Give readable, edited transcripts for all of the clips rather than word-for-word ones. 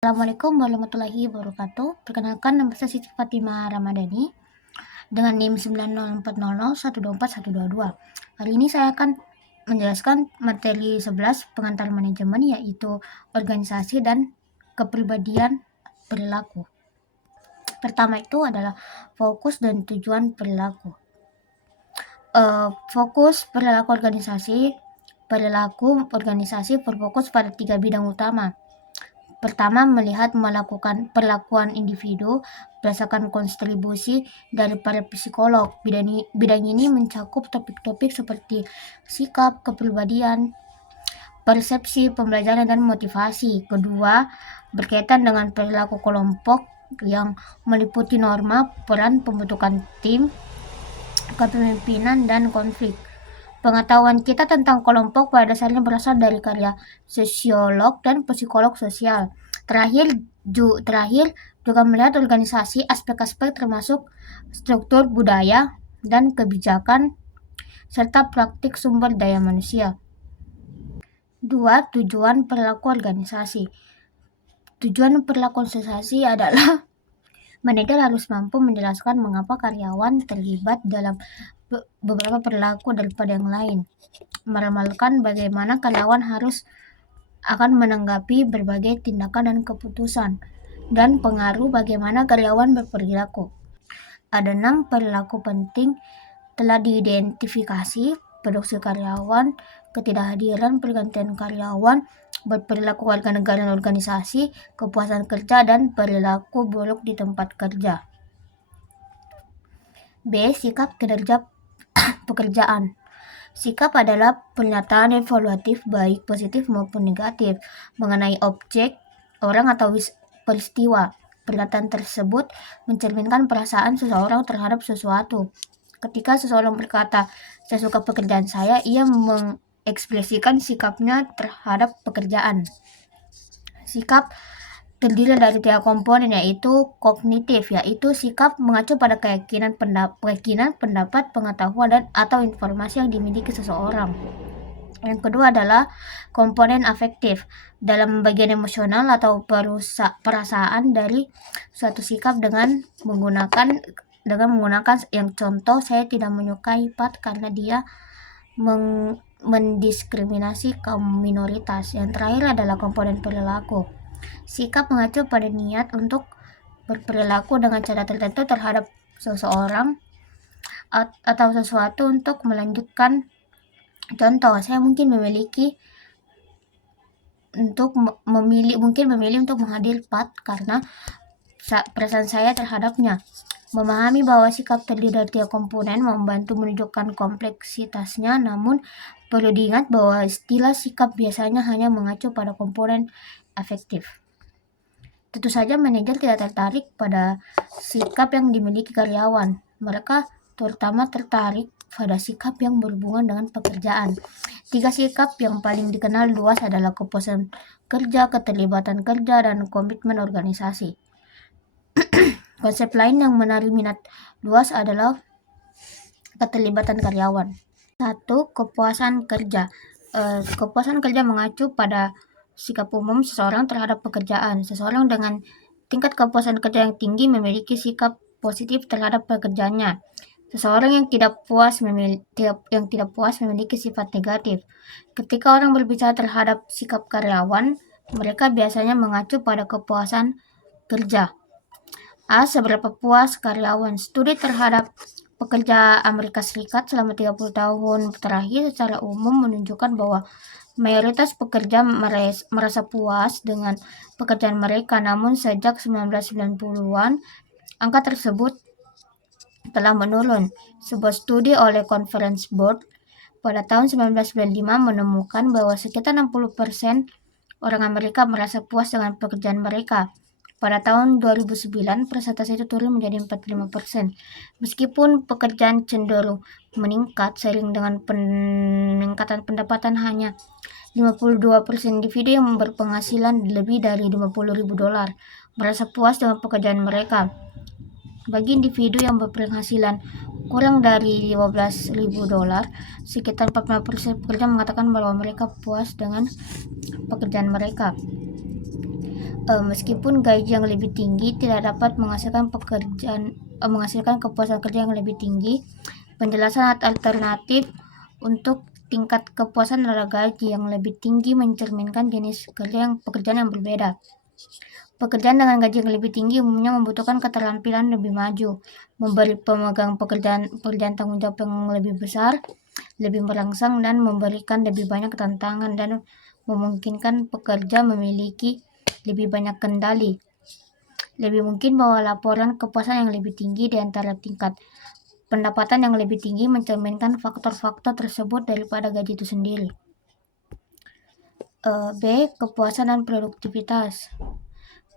Assalamualaikum warahmatullahi wabarakatuh. Perkenalkan, nama saya Siti Fatima Ramadhani dengan NIM 904012422. Hari ini saya akan menjelaskan materi 11 pengantar manajemen, yaitu organisasi dan kepribadian perilaku. Pertama itu adalah fokus dan tujuan perilaku. Fokus perilaku organisasi berfokus pada 3 bidang utama. Pertama, melakukan perlakuan individu berdasarkan kontribusi dari para psikolog. Bidang ini mencakup topik-topik seperti sikap, kepribadian, persepsi, pembelajaran, dan motivasi. Kedua, berkaitan dengan perilaku kelompok yang meliputi norma, peran, pembentukan tim, kepemimpinan, dan konflik. Pengetahuan kita tentang kelompok pada dasarnya berasal dari karya sosiolog dan psikolog sosial. Terakhir juga melihat organisasi, aspek-aspek termasuk struktur budaya dan kebijakan serta praktik sumber daya manusia. 2. Tujuan perilaku organisasi. Tujuan perilaku organisasi adalah manajer harus mampu menjelaskan mengapa karyawan terlibat dalam beberapa perilaku daripada yang lain, meramalkan bagaimana karyawan akan menanggapi berbagai tindakan dan keputusan, dan pengaruh bagaimana karyawan berperilaku. Ada 6 perilaku penting telah diidentifikasi: produksi karyawan, ketidakhadiran, pergantian karyawan, berperilaku warga negara dan organisasi, kepuasan kerja, dan perilaku buruk di tempat kerja. B. Sikap kinerja pekerjaan. Sikap adalah pernyataan evaluatif baik positif maupun negatif mengenai objek, orang, atau peristiwa. Pernyataan tersebut mencerminkan perasaan seseorang terhadap sesuatu. Ketika seseorang berkata, "Saya suka pekerjaan saya," ia mengekspresikan sikapnya terhadap pekerjaan. Sikap terdiri dari 3 komponen, yaitu kognitif, yaitu sikap mengacu pada keyakinan, pendapat, pengetahuan, dan atau informasi yang dimiliki seseorang. Yang kedua adalah komponen afektif, dalam bagian emosional atau perasaan dari suatu sikap dengan menggunakan yang contoh, saya tidak menyukai Pat karena dia mendiskriminasi kaum minoritas. Yang terakhir adalah komponen perilaku. Sikap mengacu pada niat untuk berperilaku dengan cara tertentu terhadap seseorang atau sesuatu untuk melanjutkan. Contoh, saya mungkin memilih untuk menghadir Pat karena perasaan saya terhadapnya. Memahami bahwa sikap terdiri dari 3 komponen membantu menunjukkan kompleksitasnya, namun perlu diingat bahwa istilah sikap biasanya hanya mengacu pada komponen afektif. Tentu saja manajer tidak tertarik pada sikap yang dimiliki karyawan. Mereka terutama tertarik pada sikap yang berhubungan dengan pekerjaan. 3 sikap yang paling dikenal luas adalah kepuasan kerja, keterlibatan kerja, dan komitmen organisasi. Konsep lain yang menarik minat luas adalah keterlibatan karyawan. 1. Kepuasan kerja. Kepuasan kerja mengacu pada sikap umum seseorang terhadap pekerjaan. Seseorang dengan tingkat kepuasan kerja yang tinggi memiliki sikap positif terhadap pekerjaannya. Seseorang yang tidak puas memiliki sifat negatif. Ketika orang berbicara terhadap sikap karyawan, mereka biasanya mengacu pada kepuasan kerja. Seberapa puas karyawan? Studi terhadap pekerja Amerika Serikat selama 30 tahun terakhir secara umum menunjukkan bahwa mayoritas pekerja merasa puas dengan pekerjaan mereka, namun sejak 1990-an, angka tersebut telah menurun. Sebuah studi oleh Conference Board pada tahun 1995 menemukan bahwa sekitar 60% orang Amerika merasa puas dengan pekerjaan mereka. Pada tahun 2009, persentase itu turun menjadi 45%. Meskipun pekerjaan cenderung meningkat seiring dengan peningkatan pendapatan, hanya 52% individu yang berpenghasilan lebih dari $50.000 merasa puas dengan pekerjaan mereka. Bagi individu yang berpenghasilan kurang dari $15.000, sekitar 45% pekerja mengatakan bahwa mereka puas dengan pekerjaan mereka. Meskipun gaji yang lebih tinggi tidak dapat menghasilkan kepuasan kerja yang lebih tinggi, penjelasan alternatif untuk tingkat kepuasan adalah gaji yang lebih tinggi mencerminkan jenis pekerjaan yang berbeda. Pekerjaan dengan gaji yang lebih tinggi umumnya membutuhkan keterampilan lebih maju, memberi pemegang pekerjaan tanggung jawab yang lebih besar, lebih merangsang, dan memberikan lebih banyak tantangan dan memungkinkan pekerja memiliki lebih banyak kendali. Lebih mungkin bahwa laporan kepuasan yang lebih tinggi di antara tingkat pendapatan yang lebih tinggi mencerminkan faktor-faktor tersebut daripada gaji itu sendiri. B. Kepuasan dan produktivitas.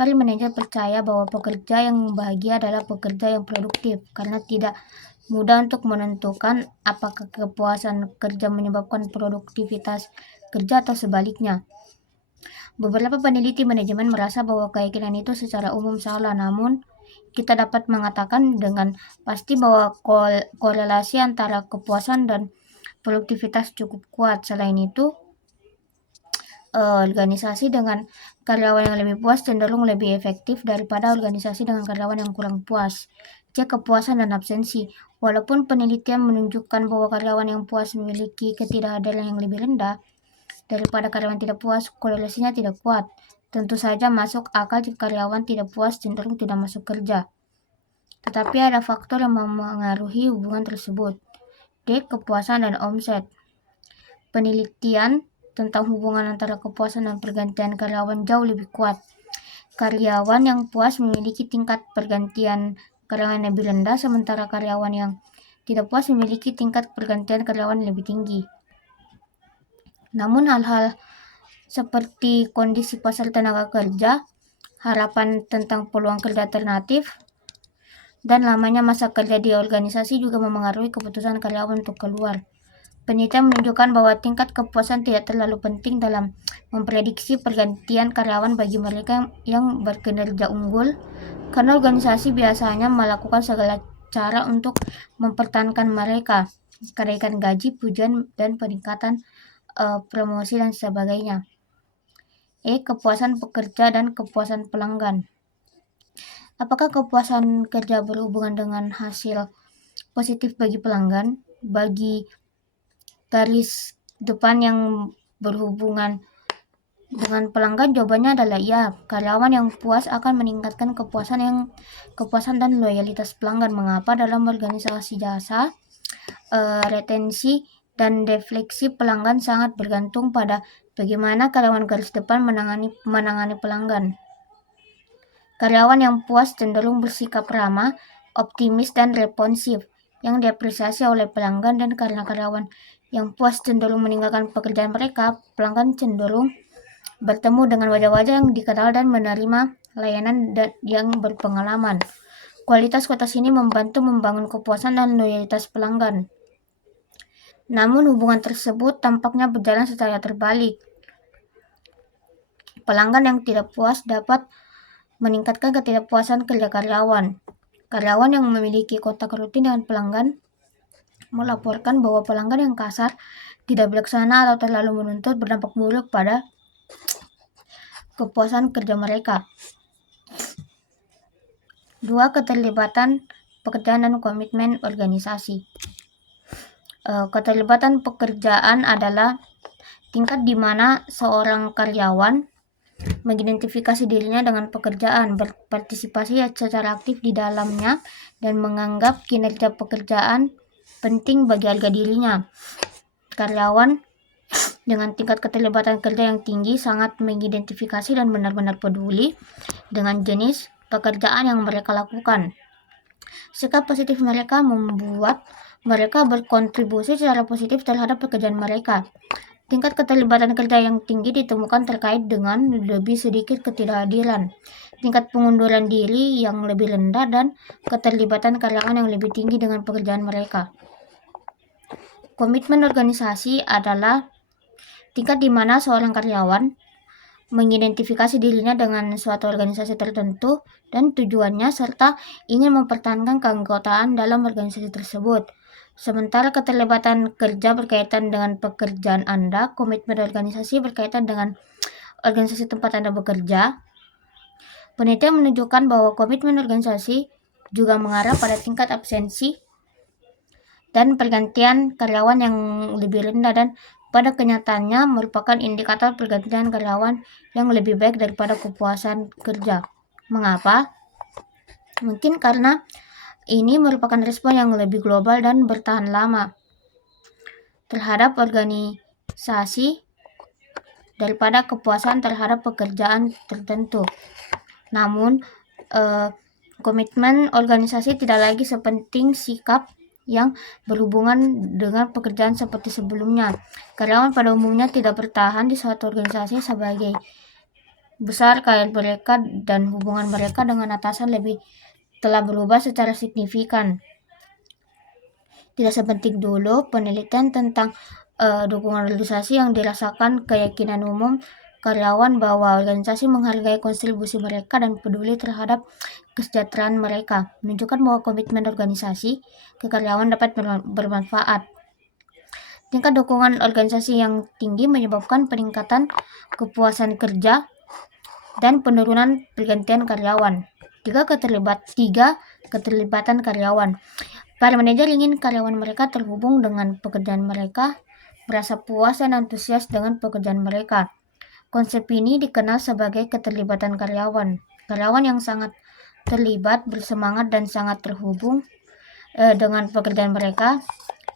Para manajer percaya bahwa pekerja yang bahagia adalah pekerja yang produktif karena tidak mudah untuk menentukan apakah kepuasan kerja menyebabkan produktivitas kerja atau sebaliknya. Beberapa peneliti manajemen merasa bahwa keyakinan itu secara umum salah, namun kita dapat mengatakan dengan pasti bahwa korelasi antara kepuasan dan produktivitas cukup kuat. Selain itu, organisasi dengan karyawan yang lebih puas cenderung lebih efektif daripada organisasi dengan karyawan yang kurang puas. Cek kepuasan dan absensi. Walaupun penelitian menunjukkan bahwa karyawan yang puas memiliki ketidakhadiran yang lebih rendah daripada karyawan tidak puas, korelasinya tidak kuat. Tentu saja masuk akal jika karyawan tidak puas cenderung tidak masuk kerja. Tetapi ada faktor yang memengaruhi hubungan tersebut. D. Kepuasan dan omset. Penelitian tentang hubungan antara kepuasan dan pergantian karyawan jauh lebih kuat. Karyawan yang puas memiliki tingkat pergantian karyawan yang lebih rendah, sementara karyawan yang tidak puas memiliki tingkat pergantian karyawan yang lebih tinggi. Namun hal-hal seperti kondisi pasar tenaga kerja, harapan tentang peluang kerja alternatif, dan lamanya masa kerja di organisasi juga memengaruhi keputusan karyawan untuk keluar. Penelitian menunjukkan bahwa tingkat kepuasan tidak terlalu penting dalam memprediksi pergantian karyawan bagi mereka yang berkinerja unggul, karena organisasi biasanya melakukan segala cara untuk mempertahankan mereka, kenaikan gaji, pujian, dan peningkatan promosi dan sebagainya. Kepuasan pekerja dan kepuasan pelanggan. Apakah kepuasan kerja berhubungan dengan hasil positif bagi pelanggan? Bagi garis depan yang berhubungan dengan pelanggan, jawabannya adalah ya. Karyawan yang puas akan meningkatkan kepuasan dan loyalitas pelanggan. Mengapa? Dalam organisasi jasa, retensi dan defleksi pelanggan sangat bergantung pada bagaimana karyawan garis depan menangani pelanggan. Karyawan yang puas cenderung bersikap ramah, optimis, dan responsif yang diapresiasi oleh pelanggan, dan karena karyawan yang puas cenderung meninggalkan pekerjaan mereka, pelanggan cenderung bertemu dengan wajah-wajah yang dikenal dan menerima layanan yang berpengalaman. Kualitas ini membantu membangun kepuasan dan loyalitas pelanggan. Namun hubungan tersebut tampaknya berjalan secara terbalik. Pelanggan yang tidak puas dapat meningkatkan ketidakpuasan kerja karyawan. Karyawan yang memiliki kontak rutin dengan pelanggan melaporkan bahwa pelanggan yang kasar, tidak bijaksana, atau terlalu menuntut berdampak buruk pada kepuasan kerja mereka. 2. Keterlibatan pekerjaan dan komitmen organisasi. Keterlibatan pekerjaan adalah tingkat di mana seorang karyawan mengidentifikasi dirinya dengan pekerjaan, berpartisipasi secara aktif di dalamnya, dan menganggap kinerja pekerjaan penting bagi harga dirinya. Karyawan dengan tingkat keterlibatan kerja yang tinggi sangat mengidentifikasi dan benar-benar peduli dengan jenis pekerjaan yang mereka lakukan. Sikap positif mereka membuat mereka berkontribusi secara positif terhadap pekerjaan mereka. Tingkat keterlibatan kerja yang tinggi ditemukan terkait dengan lebih sedikit ketidakhadiran, tingkat pengunduran diri yang lebih rendah, dan keterlibatan karyawan yang lebih tinggi dengan pekerjaan mereka. Komitmen organisasi adalah tingkat di mana seorang karyawan mengidentifikasi dirinya dengan suatu organisasi tertentu dan tujuannya, serta ingin mempertahankan keanggotaan dalam organisasi tersebut. Sementara keterlibatan kerja berkaitan dengan pekerjaan Anda, komitmen organisasi berkaitan dengan organisasi tempat Anda bekerja. Penelitian menunjukkan bahwa komitmen organisasi juga mengarah pada tingkat absensi dan pergantian karyawan yang lebih rendah, dan pada kenyataannya merupakan indikator pergantian karyawan yang lebih baik daripada kepuasan kerja. Mengapa? Mungkin karena ini merupakan respon yang lebih global dan bertahan lama terhadap organisasi daripada kepuasan terhadap pekerjaan tertentu. Namun, komitmen organisasi tidak lagi sepenting sikap yang berhubungan dengan pekerjaan seperti sebelumnya. Karyawan pada umumnya tidak bertahan di suatu organisasi sebagai besar karir mereka, dan hubungan mereka dengan atasan telah berubah secara signifikan. Tidak sepenting dulu penelitian tentang dukungan organisasi yang dirasakan keyakinan umum karyawan bahwa organisasi menghargai kontribusi mereka dan peduli terhadap kesejahteraan mereka, menunjukkan bahwa komitmen organisasi ke karyawan dapat bermanfaat. Tingkat dukungan organisasi yang tinggi menyebabkan peningkatan kepuasan kerja dan penurunan pergantian karyawan. Tiga, keterlibatan karyawan. Para manajer ingin karyawan mereka terhubung dengan pekerjaan mereka, merasa puas dan antusias dengan pekerjaan mereka. Konsep ini dikenal sebagai keterlibatan karyawan. Karyawan yang sangat terlibat, bersemangat, dan sangat terhubung dengan pekerjaan mereka.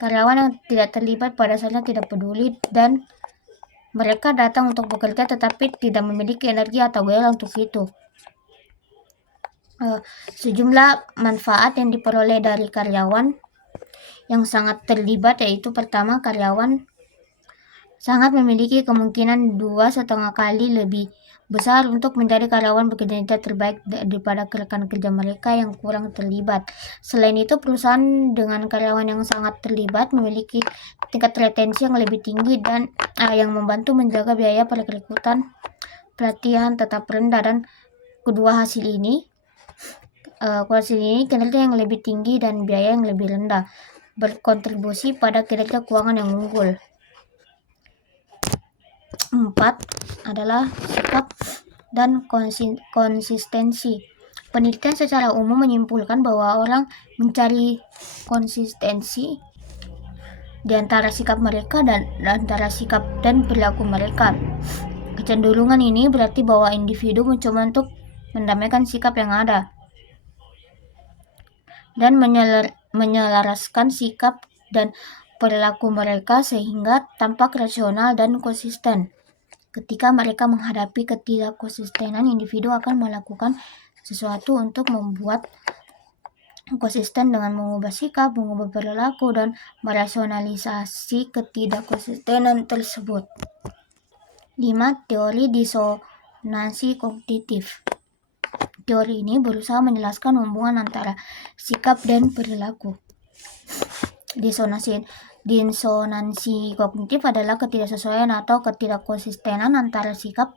Karyawan yang tidak terlibat pada dasarnya tidak peduli, dan mereka datang untuk bekerja tetapi tidak memiliki energi atau gairah untuk itu. Sejumlah manfaat yang diperoleh dari karyawan yang sangat terlibat, yaitu pertama, karyawan sangat memiliki kemungkinan 2,5 kali lebih besar untuk menjadi karyawan bekerja terbaik daripada rekan kerja mereka yang kurang terlibat. Selain itu, perusahaan dengan karyawan yang sangat terlibat memiliki tingkat retensi yang lebih tinggi dan yang membantu menjaga biaya perekrutan pelatihan tetap rendah. Dan kedua hasil ini kinerja yang lebih tinggi dan biaya yang lebih rendah berkontribusi pada kinerja keuangan yang unggul. 4 adalah sikap dan konsistensi. Penelitian secara umum menyimpulkan bahwa orang mencari konsistensi di antara sikap mereka dan antara sikap dan perilaku mereka. Kecenderungan ini berarti bahwa individu mencoba untuk mendamaikan sikap yang ada dan menyelaraskan sikap dan perilaku mereka sehingga tampak rasional dan konsisten. Ketika mereka menghadapi ketidakkonsistenan, individu akan melakukan sesuatu untuk membuat konsisten dengan mengubah sikap, mengubah perilaku, dan merasionalisasi ketidakkonsistenan tersebut. 5. Teori disonansi kognitif. Teori ini berusaha menjelaskan hubungan antara sikap dan perilaku. Disonansi kognitif adalah ketidaksesuaian atau ketidakkonsistenan antara sikap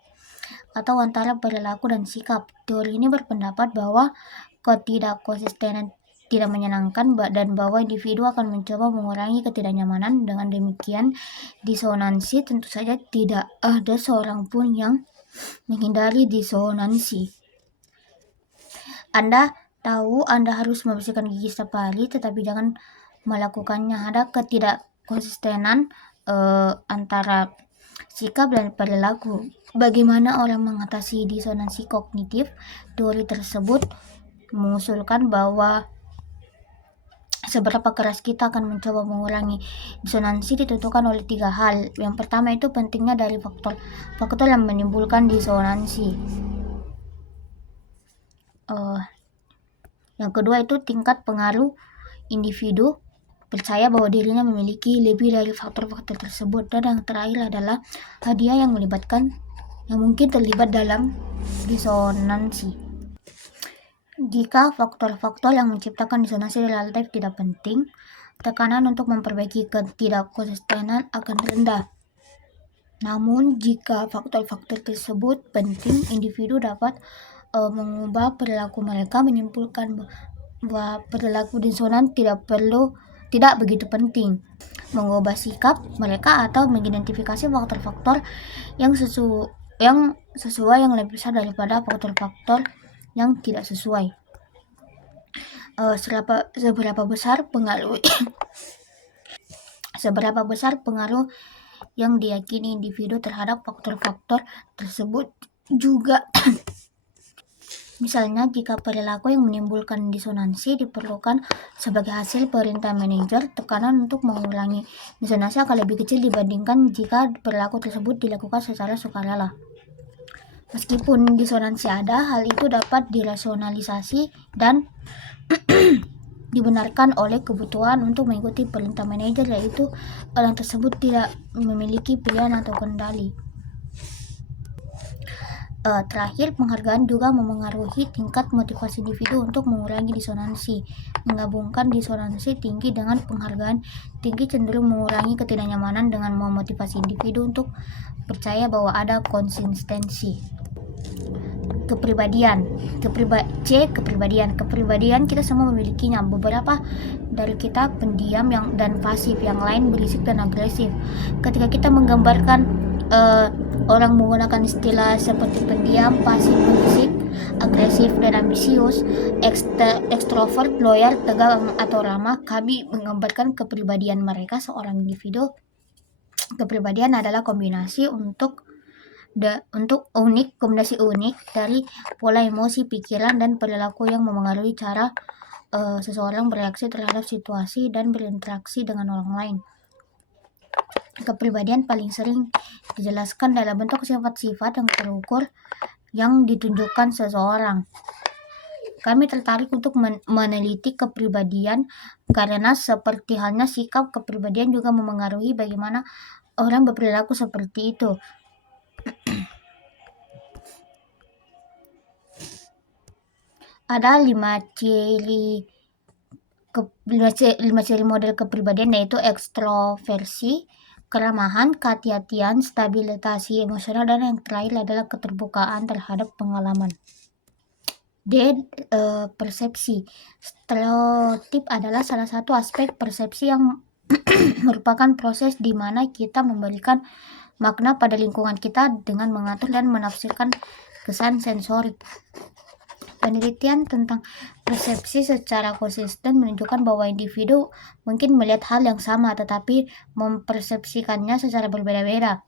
atau antara perilaku dan sikap. Teori ini berpendapat bahwa ketidakkonsistenan tidak menyenangkan dan bahwa individu akan mencoba mengurangi ketidaknyamanan. Dengan demikian, disonansi tentu saja tidak ada seorang pun yang menghindari disonansi. Anda tahu Anda harus membersihkan gigi setiap hari, tetapi jangan melakukannya. Ada ketidakkonsistenan antara sikap dan perilaku. Bagaimana orang mengatasi disonansi kognitif? Teori tersebut mengusulkan bahwa seberapa keras kita akan mencoba mengurangi disonansi ditentukan oleh 3 hal. Yang pertama itu pentingnya dari faktor yang menimbulkan disonansi. Yang kedua itu tingkat pengaruh individu percaya bahwa dirinya memiliki lebih dari faktor-faktor tersebut. Dan yang terakhir adalah hadiah yang mungkin terlibat dalam disonansi. Jika faktor-faktor yang menciptakan disonansi relatif tidak penting, tekanan untuk memperbaiki ketidakkonsistenan akan rendah. Namun, jika faktor-faktor tersebut penting, individu dapat mengubah perilaku mereka, menyimpulkan bahwa perilaku disonan tidak begitu penting, mengubah sikap mereka atau mengidentifikasi faktor-faktor yang sesuai yang lebih besar daripada faktor-faktor yang tidak sesuai. Seberapa besar pengaruh yang diyakini individu terhadap faktor-faktor tersebut juga. Misalnya, jika perilaku yang menimbulkan disonansi diperlukan sebagai hasil perintah manajer, tekanan untuk mengurangi disonansi akan lebih kecil dibandingkan jika perilaku tersebut dilakukan secara sukarela. Meskipun disonansi ada, hal itu dapat dirasionalisasi dan dibenarkan oleh kebutuhan untuk mengikuti perintah manajer, yaitu orang tersebut tidak memiliki pilihan atau kendali. Terakhir, penghargaan juga memengaruhi tingkat motivasi individu untuk mengurangi disonansi. Menggabungkan disonansi tinggi dengan penghargaan tinggi cenderung mengurangi ketidaknyamanan dengan memotivasi individu untuk percaya bahwa ada konsistensi. Kepribadian. Kepribadian kita semua memilikinya. Beberapa dari kita pendiam dan pasif, yang lain berisik dan agresif. Ketika kita menggambarkan orang menggunakan istilah seperti pendiam, pasif, berisik, agresif, dan ambisius, ekstrovert, loyal, tegang, atau ramah, kami menggambarkan kepribadian mereka seorang individu. Kepribadian adalah kombinasi kombinasi unik dari pola emosi, pikiran, dan perilaku yang memengaruhi cara seseorang bereaksi terhadap situasi dan berinteraksi dengan orang lain. Kepribadian paling sering dijelaskan dalam bentuk sifat-sifat yang terukur yang ditunjukkan seseorang. Kami tertarik untuk meneliti kepribadian karena seperti halnya sikap, kepribadian juga memengaruhi bagaimana orang berperilaku seperti itu. Ada 5 ciri model kepribadian, yaitu ekstroversi, keramahan, kehati-hatian, stabilitas emosional, dan yang terakhir adalah keterbukaan terhadap pengalaman. Persepsi. Stereotip adalah salah satu aspek persepsi yang merupakan proses di mana kita memberikan makna pada lingkungan kita dengan mengatur dan menafsirkan kesan sensorik. Penelitian tentang persepsi secara konsisten menunjukkan bahwa individu mungkin melihat hal yang sama tetapi mempersepsikannya secara berbeda-beda.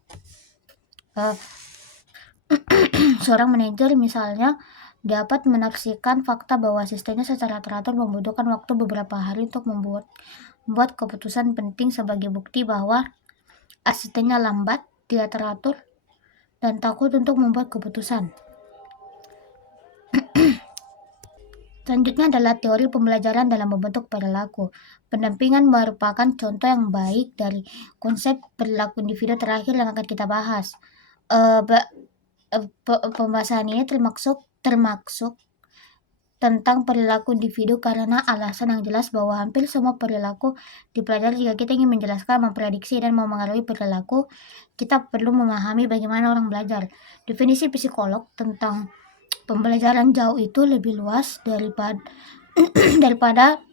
Seorang manajer misalnya dapat menafsirkan fakta bahwa asistennya secara teratur membutuhkan waktu beberapa hari untuk membuat keputusan penting sebagai bukti bahwa asistennya lambat, tidak teratur, dan takut untuk membuat keputusan. Selanjutnya adalah teori pembelajaran dalam membentuk perilaku. Pendampingan merupakan contoh yang baik dari konsep perilaku individu terakhir yang akan kita bahas. Pembahasan ini termasuk tentang perilaku individu karena alasan yang jelas bahwa hampir semua perilaku dipelajari. Jika kita ingin menjelaskan, memprediksi, dan memengaruhi perilaku, kita perlu memahami bagaimana orang belajar. Definisi psikolog tentang pembelajaran jauh itu lebih luas daripada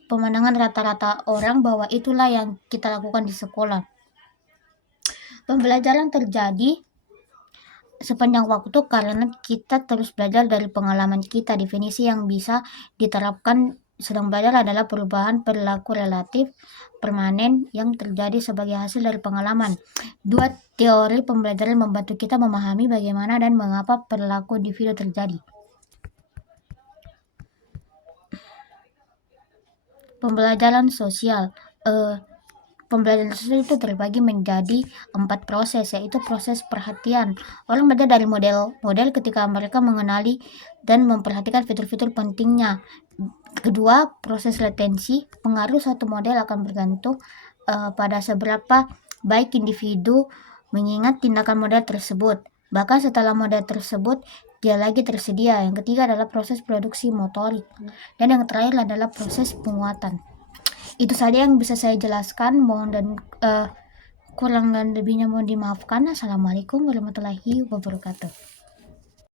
pemandangan rata-rata orang bahwa itulah yang kita lakukan di sekolah. Pembelajaran terjadi sepanjang waktu karena kita terus belajar dari pengalaman kita. Definisi yang bisa diterapkan sedang belajar adalah perubahan perilaku relatif permanen yang terjadi sebagai hasil dari pengalaman. Dua teori pembelajaran membantu kita memahami bagaimana dan mengapa perilaku individu terjadi. Pembelajaran sosial. Pembelajaran sosial itu terbagi menjadi 4 proses, yaitu proses perhatian. Orang belajar dari model ketika mereka mengenali dan memperhatikan fitur-fitur pentingnya. Kedua, proses retensi. Pengaruh suatu model akan bergantung pada seberapa baik individu mengingat tindakan model tersebut. Bahkan setelah model tersebut dia lagi tersedia. Yang ketiga adalah proses produksi motorik. Dan yang terakhir adalah proses penguatan. Itu saja yang bisa saya jelaskan. Kurang dan lebihnya mohon dimaafkan. Assalamualaikum warahmatullahi wabarakatuh.